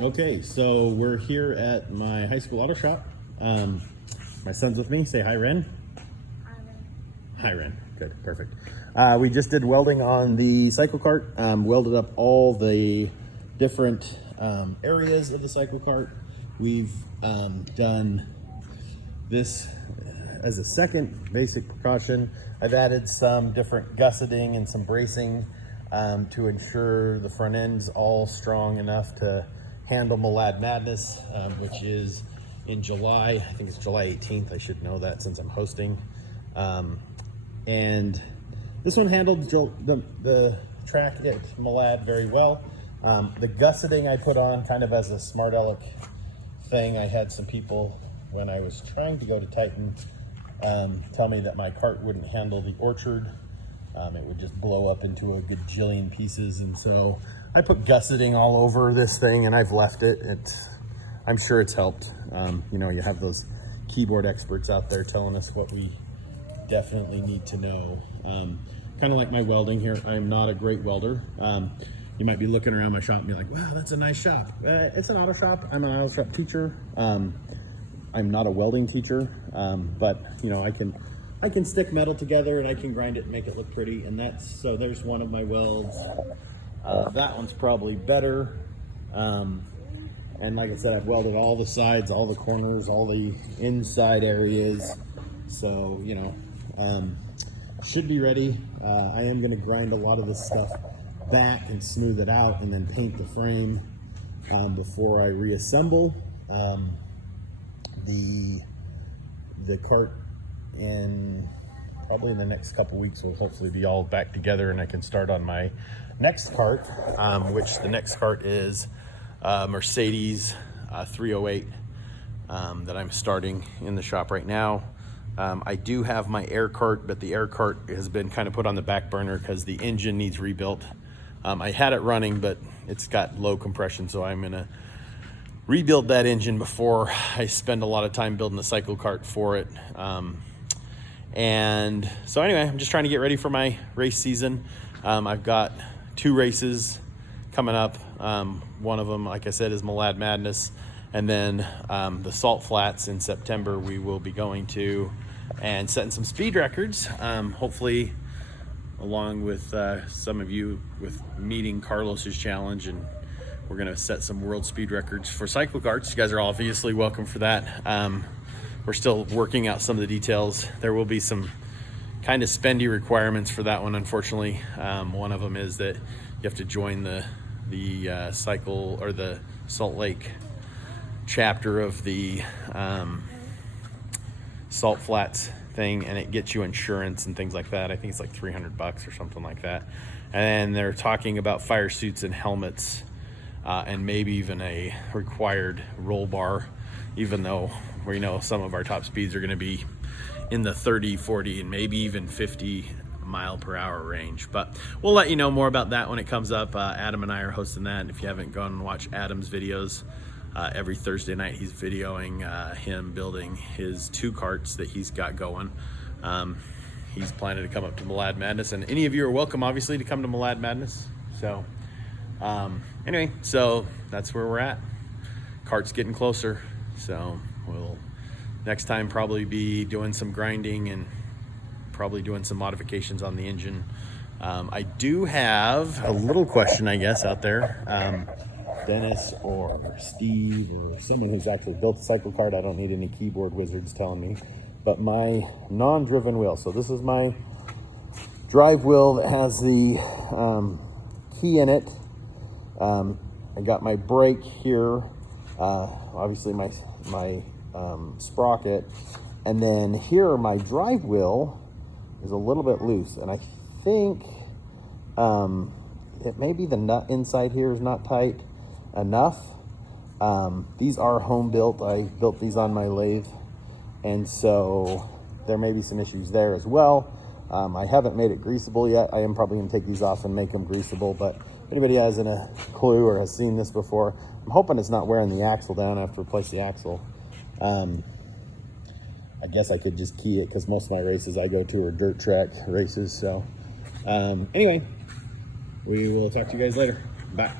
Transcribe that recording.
Okay, so we're here at my high school auto shop. My son's with me. Say hi, Ren. Hi, Ren. Hi, Ren. Good, perfect. We just did welding on the Cyclekart. Welded up all the different areas of the Cyclekart. We've done this as a second basic precaution. I've added some different gusseting and some bracing to ensure the front end's all strong enough to handle Malad Madness, which is in July. I think it's July 18th. I should know that since I'm hosting. And this one handled the track at Malad very well. The gusseting I put on kind of as a smart aleck thing. I had some people, when I was trying to go to Titan, tell me that my cart wouldn't handle the orchard. It would just blow up into a gajillion pieces, and so I put gusseting all over this thing, and I've left it. I'm sure it's helped. You know, you have those keyboard experts out there telling us what we definitely need to know. Kind of like my welding here. I'm not a great welder. You might be looking around my shop and be like, wow, that's a nice shop. It's an auto shop. I'm an auto shop teacher. I'm not a welding teacher, but you know, I can stick metal together and I can grind it and make it look pretty. And so there's one of my welds. That one's probably better. And like I said, I've welded all the sides, all the corners, all the inside areas. So, you know, should be ready. I am gonna grind a lot of this stuff back and smooth it out and then paint the frame before I reassemble the cart. In probably in the next couple weeks will hopefully be all back together and I can start on my next cart, which the next cart is Mercedes 308 that I'm starting in the shop right now. I do have my air cart, but the air cart has been kind of put on the back burner because the engine needs rebuilt. I had it running, but it's got low compression, so I'm gonna rebuild that engine before I spend a lot of time building the Cyclekart for it. And so anyway, I'm just trying to get ready for my race season. I've got 2 races coming up. One of them, like I said, is Malad Madness. And then the Salt Flats in September, we will be going to and setting some speed records. Hopefully, along with some of you with meeting Carlos's challenge, and we're gonna set some world speed records for Cyclekarts. You guys are obviously welcome for that. We're still working out some of the details. There will be some kind of spendy requirements for that one, unfortunately. One of them is that you have to join the cycle or the Salt Lake chapter of the Salt Flats thing, and it gets you insurance and things like that. I think it's like $300 or something like that. And they're talking about fire suits and helmets, and maybe even a required roll bar, even though we know some of our top speeds are going to be in the 30, 40, and maybe even 50 mile per hour range. But we'll let you know more about that when it comes up. Adam and I are hosting that, and if you haven't gone and watched Adam's videos, every Thursday night he's videoing him building his 2 carts that he's got going. He's planning to come up to Malad Madness, and any of you are welcome, obviously, to come to Malad Madness. So anyway, so that's where we're at. Cart's getting closer, so we'll next time probably be doing some grinding and probably doing some modifications on the engine. I do have a little question, I guess, out there. Dennis or Steve or someone who's actually built a Cyclekart. I don't need any keyboard wizards telling me, but my non-driven wheel. So this is my drive wheel that has the key in it. I got my brake here, obviously my sprocket, and then here my drive wheel is a little bit loose, and I think it may be the nut inside here is not tight enough. These are home built. I built these on my lathe, and so there may be some issues there as well. I haven't made it greasable yet. I am probably gonna take these off and make them greasable, but if anybody hasn't a clue or has seen this before, I'm hoping it's not wearing the axle down. I have to replace the axle. I guess I could just key it because most of my races I go to are dirt track races. So anyway, we will talk to you guys later. Bye.